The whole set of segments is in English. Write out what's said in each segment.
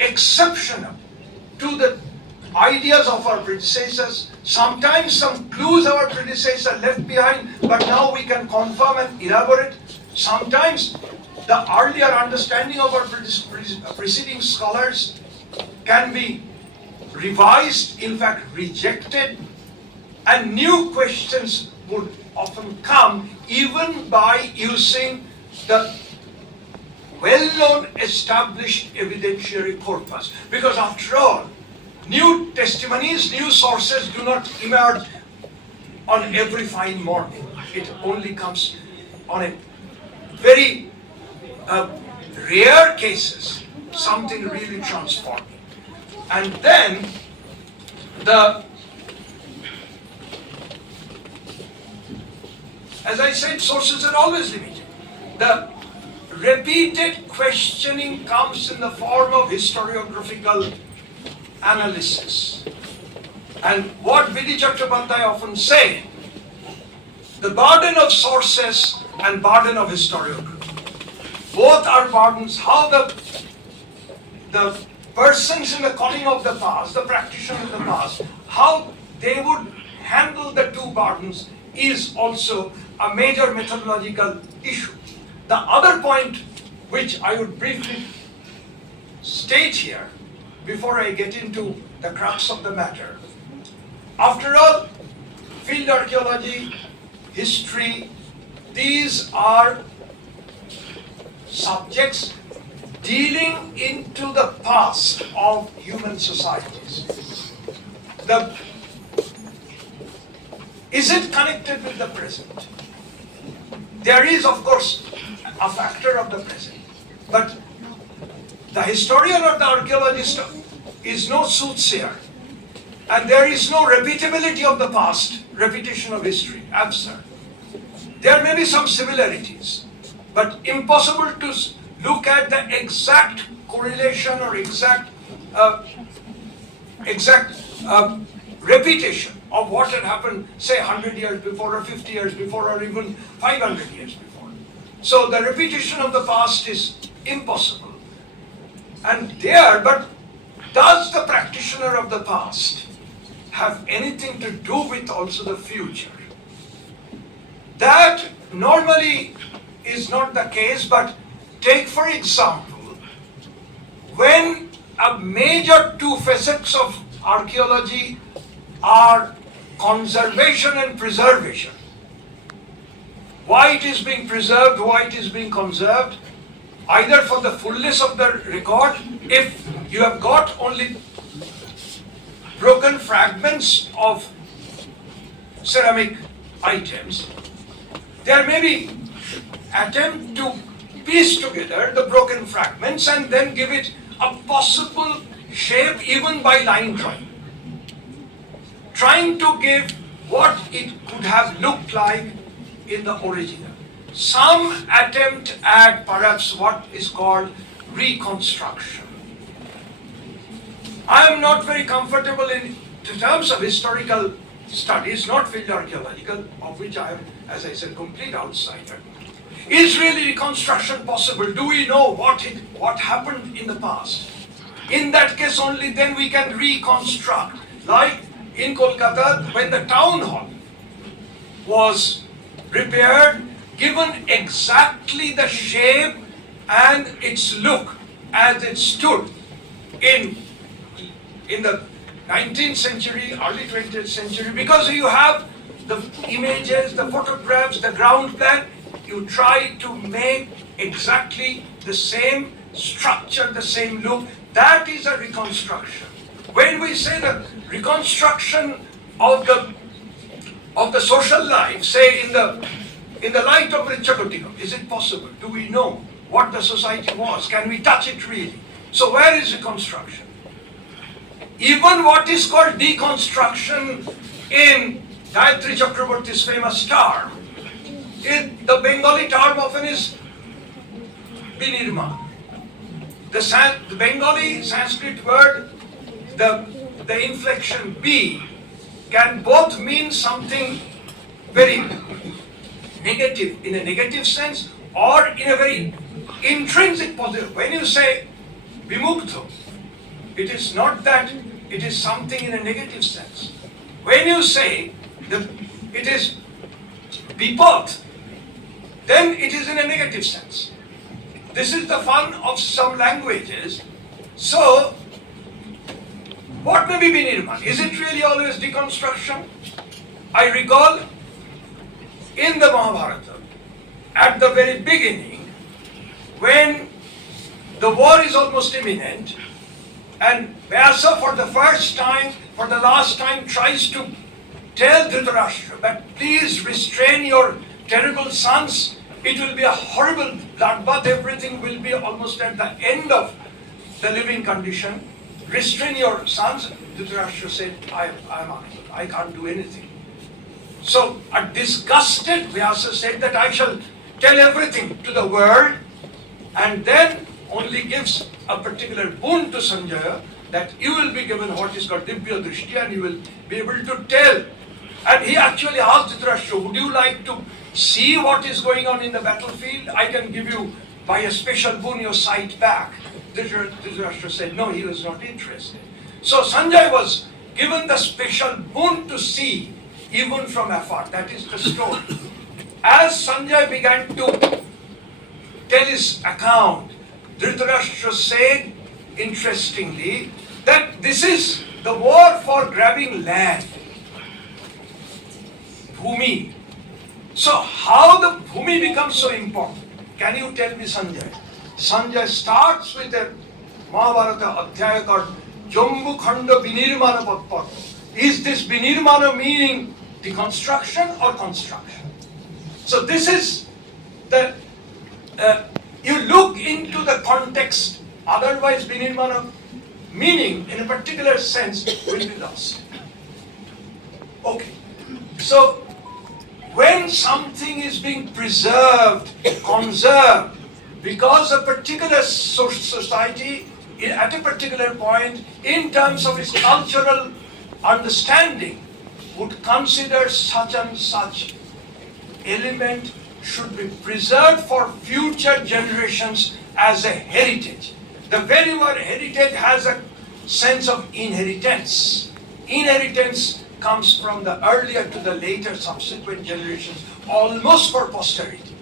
exceptional to the ideas of our predecessors. Sometimes some clues our predecessor left behind, but now we can confirm and elaborate. Sometimes the earlier understanding of our preceding scholars can be revised, in fact rejected, and new questions would often come even by using the well-known established evidentiary corpus. Because after all, new testimonies, new sources do not emerge on every fine morning. It only comes on a very rare cases, something really transforming. And then as I said, sources are always limited. The repeated questioning comes in the form of historiographical analysis. And what V.D. Chakroborti often say, the burden of sources and burden of historiography. Both are burdens. How the persons in the calling of the past, the practitioner of the past, how they would handle the two burdens is also a major methodological issue. The other point which I would briefly state here before I get into the crux of the matter. After all, field archaeology, history, these are subjects dealing into the past of human societies. Is it connected with the present? There is, of course, a factor of the present, but the historian or the archaeologist is no soothsayer, and there is no repeatability of the past, repetition of history, absurd. There may be some similarities, but impossible to look at the exact correlation or exact repetition of what had happened, say 100 years before, or 50 years before, or even 500 years before. So the repetition of the past is impossible. But does the practitioner of the past have anything to do with also the future? That normally is not the case, but take for example, when a major two facets of archaeology are conservation and preservation. Why it is being preserved, why it is being conserved, either for the fullness of the record, if you have got only broken fragments of ceramic items, there may be attempt to piece together the broken fragments and then give it a possible shape even by line drawing, trying to give what it could have looked like in the original. Some attempt at perhaps what is called reconstruction. I am not very comfortable in terms of historical studies, not field archaeological, of which I am, as I said, complete outsider. Is really reconstruction possible? Do we know what happened in the past? In that case only then we can reconstruct. Like in Kolkata, when the town hall was repaired, given exactly the shape and its look as it stood in the 19th century, early 20th century, because you have the images, the photographs, the ground plan, you try to make exactly the same structure, the same look. That is a reconstruction. When we say the reconstruction of the social life, say in the light of Richakotiko, is it possible? Do we know what the society was? Can we touch it really? So where is reconstruction? Even what is called deconstruction in Jawaharlal Chakraborti's famous term, the Bengali term often is binirman. The Bengali Sanskrit word, the inflection B, can both mean something very negative, in a negative sense, or in a very intrinsic positive. When you say vimukto. It is not that it is something in a negative sense. When you say that it is bipot, then it is in a negative sense. This is the fun of some languages. So, what may be Vinirman? Is it really always deconstruction? I recall in the Mahabharata, at the very beginning, when the war is almost imminent, and Vyasa for the first time, for the last time, tries to tell Dhritarashtra that please restrain your terrible sons. It will be a horrible bloodbath. Everything will be almost at the end of the living condition. Restrain your sons. Dhritarashtra said, I am unable. I can't do anything. So, a disgusted Vyasa said that I shall tell everything to the world, and then only gives a particular boon to Sanjaya that you will be given what is called Divya Drishti and you will be able to tell. And he actually asked Dhritarashtra, would you like to see what is going on in the battlefield? I can give you by a special boon your sight back. Dhritarashtra said no, he was not interested. So Sanjay was given the special boon to see even from afar. That is the story. As Sanjay began to tell his account, Dhritarashtra said, interestingly, that this is the war for grabbing land, Bhumi. So how the Bhumi becomes so important? Can you tell me, Sanjay? Sanjay starts with a Mahabharata Adhyaya called Jambu Khanda Vinirmana Patpat. Is this Vinirmana meaning deconstruction or construction? So this is the, you look into the context, otherwise Vinirmana meaning in a particular sense will be lost. Okay, so when something is being preserved, conserved, because a particular society at a particular point in terms of its cultural understanding would consider such and such element should be preserved for future generations as a heritage. The very word heritage has a sense of inheritance. Inheritance comes from the earlier to the later subsequent generations, almost for posterity.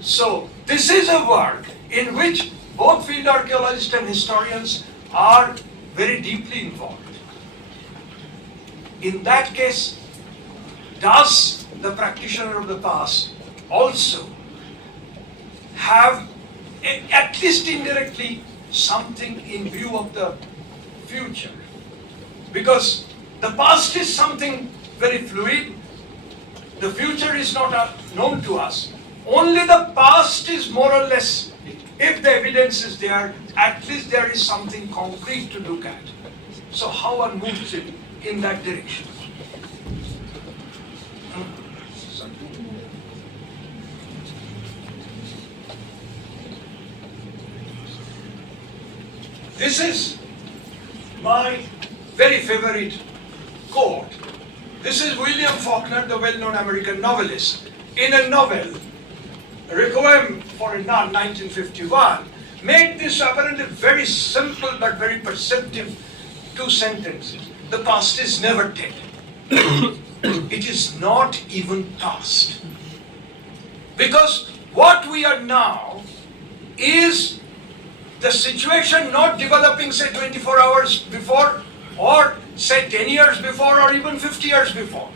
So this is a work in which both field archaeologists and historians are very deeply involved. In that case, does the practitioner of the past also have, at least indirectly, something in view of the future? Because the past is something very fluid, the future is not known to us. Only the past is more or less, if the evidence is there, at least there is something concrete to look at. So how one moves it in that direction? This is my very favorite quote. This is William Faulkner, the well-known American novelist. In a novel, Requiem for a Nun, 1951, made this apparently very simple but very perceptive two sentences. The past is never dead. It is not even past. Because what we are now is the situation not developing, say, 24 hours before, or say 10 years before, or even 50 years before.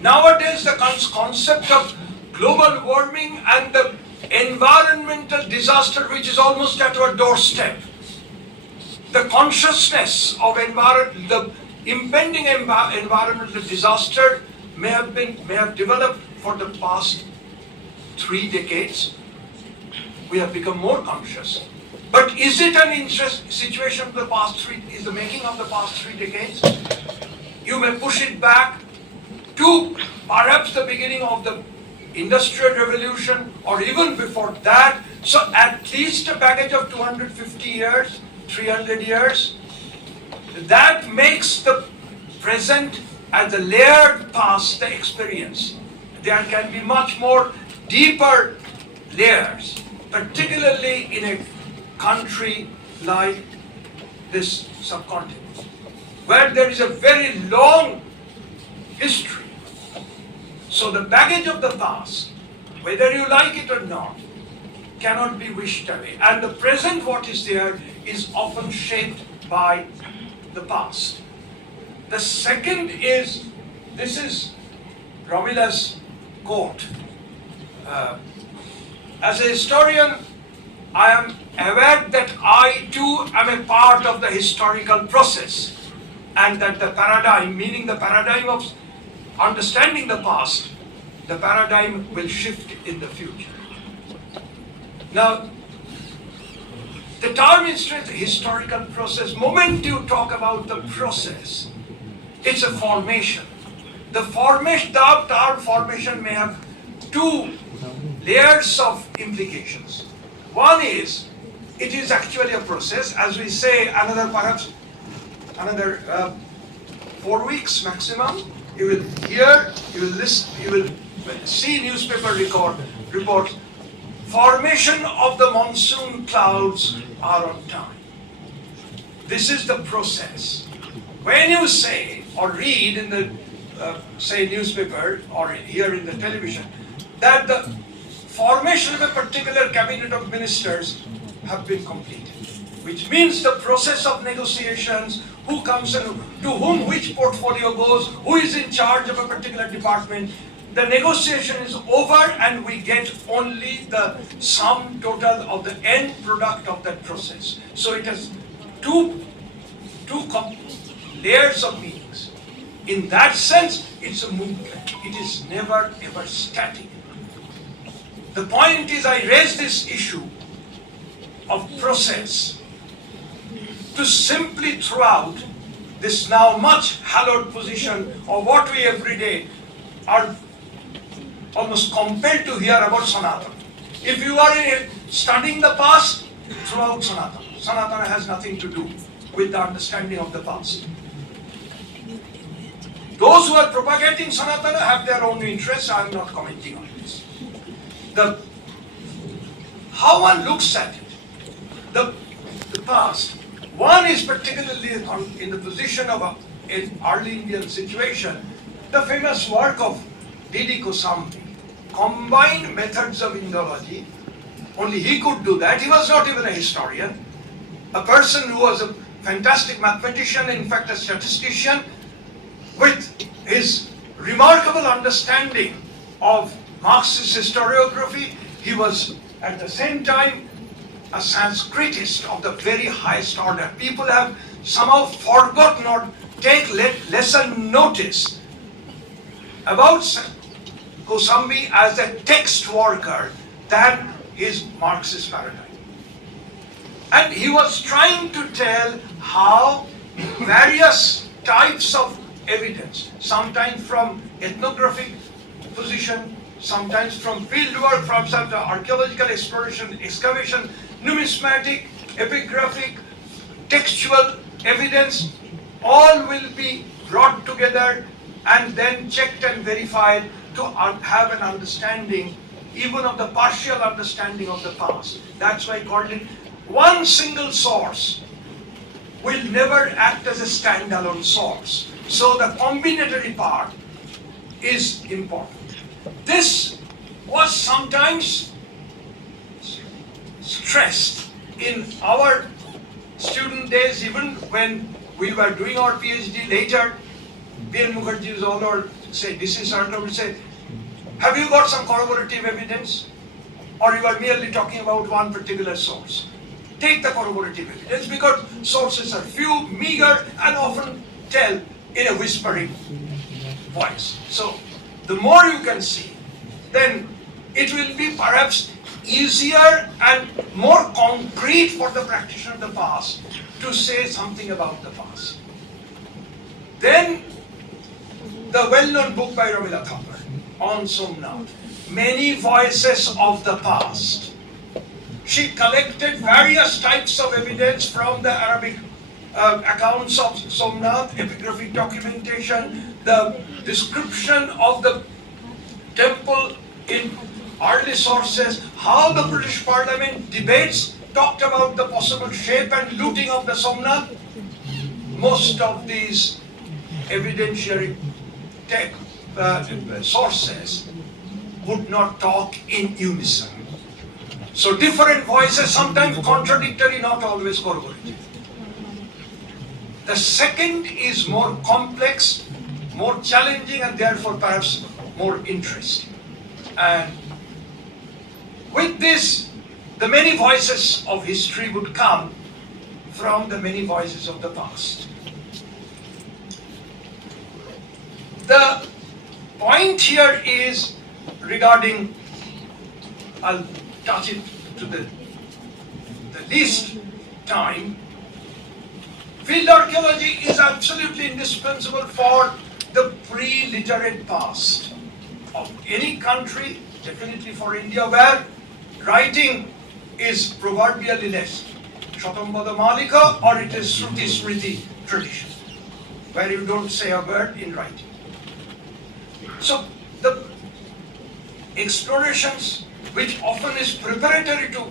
Nowadays, the concept of global warming and the environmental disaster which is almost at our doorstep, the consciousness of the impending environmental disaster may have developed for the past 3 decades. We have become more conscious. But is it an situation of the past is the making of the past 3 decades? You may push it back to perhaps the beginning of the Industrial Revolution or even before that. So at least a package of 250 years, 300 years. That makes the present and the layered past the experience. There can be much more deeper layers, particularly in a country like this subcontinent, where there is a very long history. So the baggage of the past, whether you like it or not, cannot be wished away. And the present, what is there, is often shaped by the past. The second is, this is Ravila's quote. As a historian, I am aware that I too am a part of the historical process, and that the paradigm, meaning the paradigm of understanding the past, the paradigm will shift in the future. Now, the term is the historical process. Moment you talk about the process, it's a formation. The term formation may have two layers of implications. One is, it is actually a process, as we say, perhaps another 4 weeks maximum. You will hear, you will listen, you will see newspaper reports. Formation of the monsoon clouds are on time. This is the process. When you say or read in the say newspaper or hear in the television that the formation of a particular cabinet of ministers have been completed, which means the process of negotiations, who comes and to whom which portfolio goes, who is in charge of a particular department, the negotiation is over and we get only the sum total of the end product of that process. So it has two layers of meanings. In that sense, it's a movement. It is never ever static. The point is, I raise this issue of process to simply throw out this now much hallowed position of what we every day are almost compelled to hear about Sanatana. If you are studying the past, throw out Sanatana. Sanatana has nothing to do with the understanding of the past. Those who are propagating Sanatana have their own interests. I am not commenting on this. How one looks at it, the past, one is particularly in the position of an early Indian situation. The famous work of D.D. Kosambi, Combined Methods of Indology. Only he could do that. He was not even a historian. A person who was a fantastic mathematician, in fact a statistician, with his remarkable understanding of Marxist historiography. He was at the same time a Sanskritist of the very highest order. People have somehow forgotten or take lesser notice about Kosambi as a text worker than his Marxist paradigm. And he was trying to tell how various types of evidence, sometimes from ethnographic position, sometimes from field work, from some archaeological exploration, excavation, numismatic, epigraphic, textual evidence, all will be brought together and then checked and verified to have an understanding, even of the partial understanding of the past. That's why I called it one single source will never act as a standalone source. So the combinatory part is important. This was sometimes stressed in our student days, even when we were doing our PhD later. B.N. Mukherjee is all or say, this is would say, have you got some corroborative evidence? Or you are merely talking about one particular source? Take the corroborative evidence, because sources are few, meager, and often tell in a whispering voice. So the more you can see, then it will be perhaps easier and more concrete for the practitioner of the past to say something about the past. Then the well-known book by Rabila Thakur on Somnath, Many Voices of the Past. She collected various types of evidence from the Arabic accounts of Somnath, epigraphic documentation, the description of the temple in early sources, how the British Parliament debates talked about the possible shape and looting of the Somnath, most of these evidentiary sources would not talk in unison. So different voices, sometimes contradictory, not always corroborative. The second is more complex, more challenging, and therefore perhaps more interesting. And with this, the many voices of history would come from the many voices of the past. The point here is regarding, I'll touch it to the least time, field archaeology is absolutely indispensable for the pre-literate past of any country, definitely for India, where writing is proverbially less. Shatambada Malika, or it is Shruti Smriti tradition, where you don't say a word in writing. So the explorations, which often is preparatory to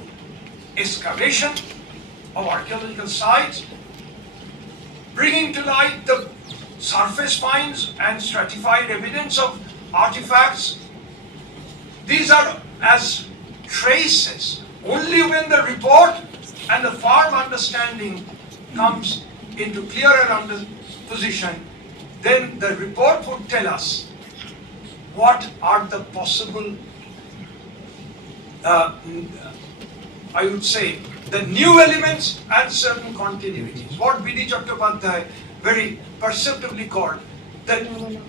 excavation of archaeological sites, bringing to light the surface finds and stratified evidence of artifacts, these are as traces. Only when the report and the firm understanding comes into clearer position, then the report would tell us what are the possible, I would say, the new elements and certain continuities. What B.D. Chattopadhyay very perceptibly called the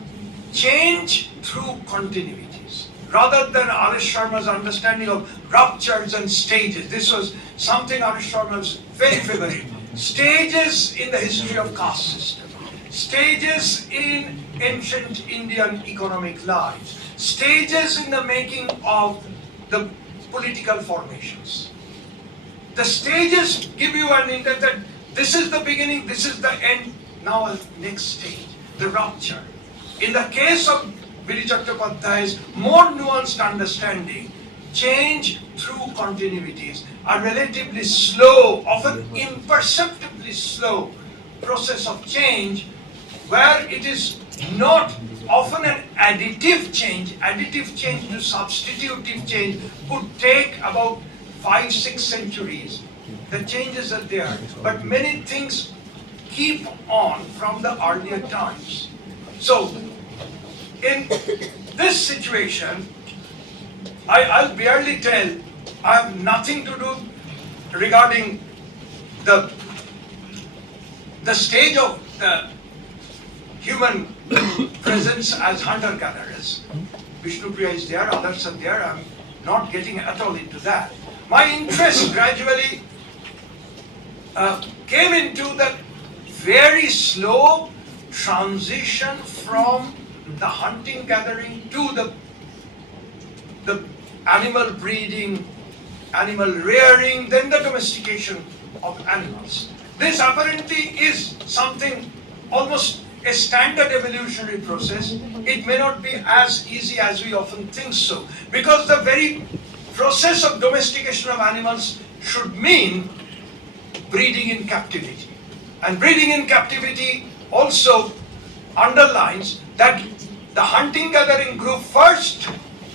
change through continuities, rather than R.S. Sharma's understanding of ruptures and stages. This was something R.S. Sharma was very favorite. Stages in the history of caste system, stages in ancient Indian economic lives, stages in the making of the political formations. The stages give you an intent that this is the beginning, this is the end, now next stage, the rupture. In the case of B.D. Chattopadhyay's more nuanced understanding, change through continuities, a relatively slow, often imperceptibly slow process of change, where it is not often an additive change to substitutive change could take about 5-6 centuries. The changes are there, but many things keep on from the earlier times. So, in this situation, I'll barely tell, I have nothing to do regarding the stage of the human presence as hunter-gatherers. Vishnupriya is there, others are there, I'm not getting at all into that. My interest gradually came into the very slow transition from the hunting gathering to the animal breeding, animal rearing, then the domestication of animals. This apparently is something almost a standard evolutionary process. It may not be as easy as we often think so, because the very process of domestication of animals should mean breeding in captivity. And breeding in captivity also underlines that the hunting-gathering group first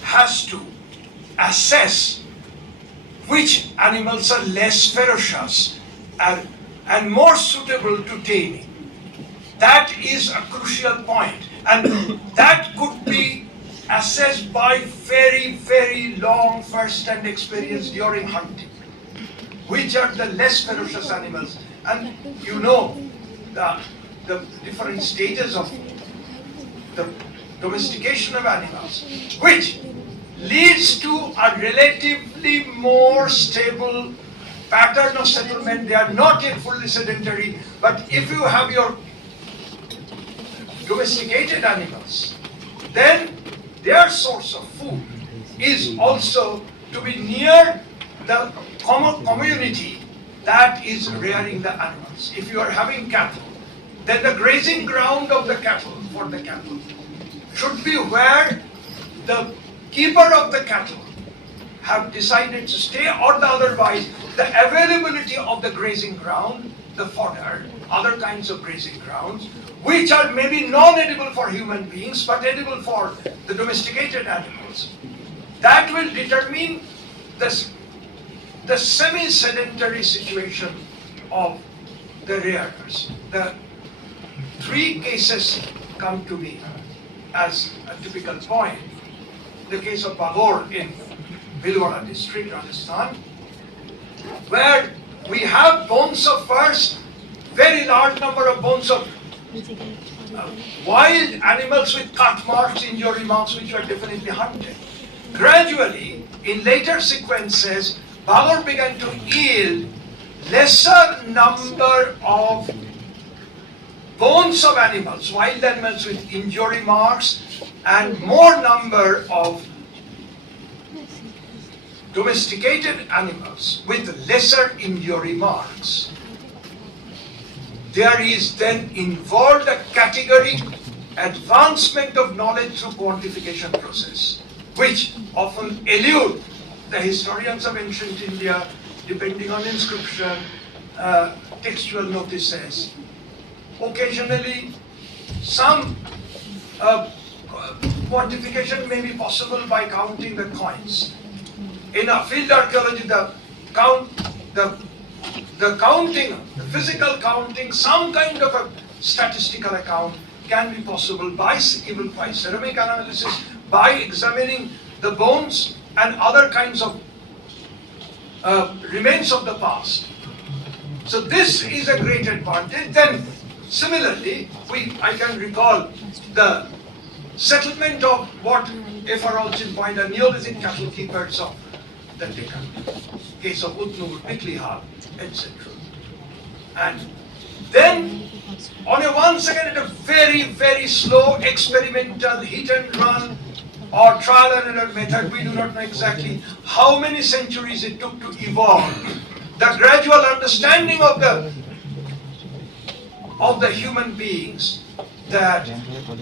has to assess which animals are less ferocious and more suitable to taming. That is a crucial point, and that could be assessed by very, very long first-hand experience during hunting. Which are the less ferocious animals? And you know the different stages of the domestication of animals, which leads to a relatively more stable pattern of settlement. They are not yet fully sedentary, but if you have your domesticated animals, then their source of food is also to be near the community that is rearing the animals. If you are having cattle, then the grazing ground of the cattle, for the cattle, should be where the keeper of the cattle have decided to stay, or the otherwise the availability of the grazing ground, the fodder, other kinds of grazing grounds, which are maybe non-edible for human beings, but edible for the domesticated animals. That will determine the semi-sedentary situation of the rearers. The three cases come to me as a typical point. The case of Bagor in Bhilwara district, Rajasthan, where we have bones of first, very large number of bones of wild animals with cut marks, injury marks, which were definitely hunted. Gradually, in later sequences, Bagor began to yield lesser number of bones of animals, wild animals with injury marks, and more number of domesticated animals with lesser injury marks. There is then involved a category advancement of knowledge through quantification process, which often elude the historians of ancient India, depending on inscription, textual notices. Occasionally, some quantification may be possible by counting the coins. In a field archaeology, the counting, the physical counting, some kind of a statistical account can be possible by ceramic analysis, by examining the bones and other kinds of remains of the past. So this is a great advantage. Then similarly, I can recall the settlement of what Effarolchin point, the Neolithic cattle keepers of the Deccan, case of Utnur, Piklihar, etc. And then, on a once again, at a very, very slow experimental hit and run or trial and error method, we do not know exactly how many centuries it took to evolve the gradual understanding of the human beings, that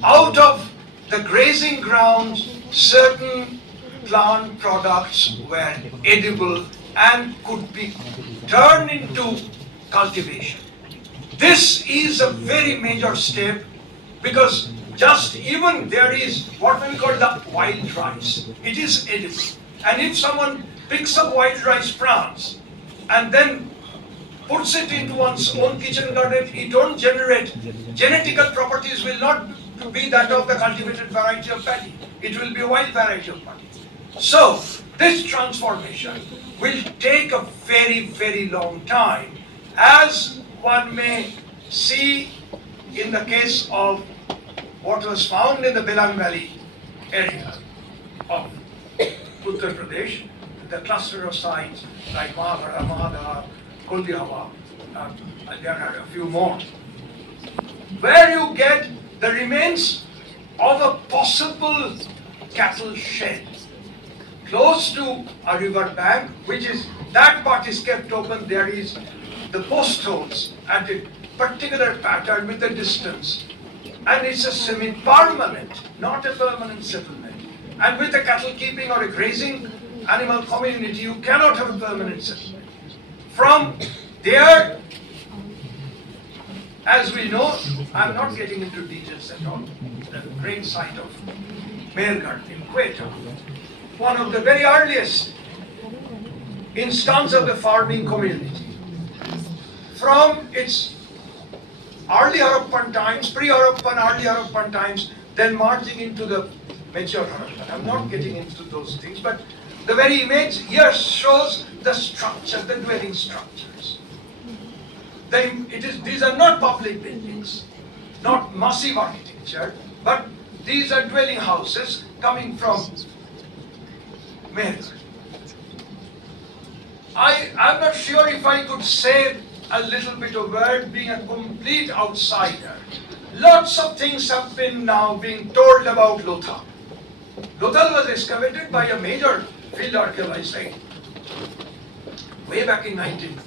out of the grazing grounds, certain plant products were edible and could be turned into cultivation. This is a very major step, because just even there is what we call the wild rice. It is edible. And if someone picks up wild rice plants and then puts it into one's own kitchen garden, it won't generate, genetical properties will not be that of the cultivated variety of paddy. It will be a wild variety of paddy. So, this transformation will take a very, very long time, as one may see in the case of what was found in the Belang Valley area of Uttar Pradesh, the cluster of sites like Mahabara, Mahadha, Kuldihawa, there are a few more, where you get the remains of a possible cattle shed close to a river bank, which is, that part is kept open. There is the post holes at a particular pattern with a distance, and it's a semi-permanent, not a permanent settlement. And with a cattle keeping or a grazing animal community, you cannot have a permanent settlement. From there, as we know, I'm not getting into details at all, the great site of Mehergarh in Quetta, one of the very earliest instance of the farming community. From its early Harappan times, pre-Harappan, early Harappan times, then marching into the mature Harappan. I'm not getting into those things, but the very image here shows the structure, the dwelling structures. These are not public buildings, not massive architecture, but these are dwelling houses coming from Mehergarh. I'm not sure if I could say a little bit of word, being a complete outsider. Lots of things have been now being told about Lothal. Lothal was excavated by a major field archaeologist way back in 1950.